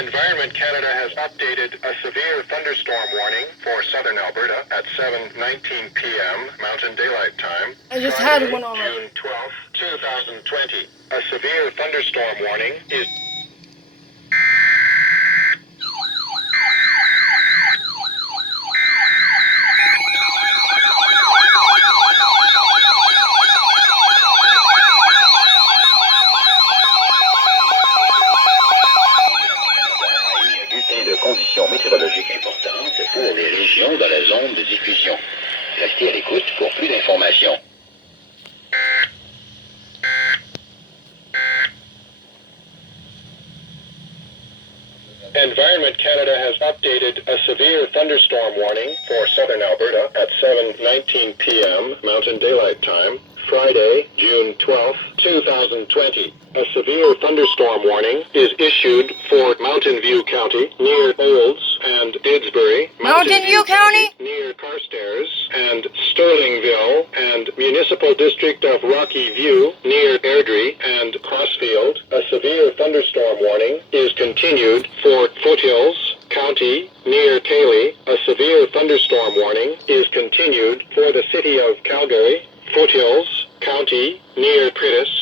Environment Canada has updated a severe thunderstorm warning for southern Alberta at 7:19 p.m. Mountain Daylight Time. I just Friday, had one already. June 12th, 2020. A severe thunderstorm warning is... de conditions météorologiques importantes pour les régions dans la zone de diffusion. Restez à l'écoute pour plus d'informations. Environment Canada has updated a severe thunderstorm warning for southern Alberta at 7:19 p.m. Mountain Daylight Time. Friday, June 12th, 2020. A severe thunderstorm warning is issued for Mountain View County near Olds and Didsbury, Mountain View County near Carstairs and Sterlingville, and Municipal District of Rocky View near Airdrie and Crossfield. A severe thunderstorm warning is continued for Foothills County near Cayley. A severe thunderstorm warning is continued for the city of Calgary, Foothills County near Pritis,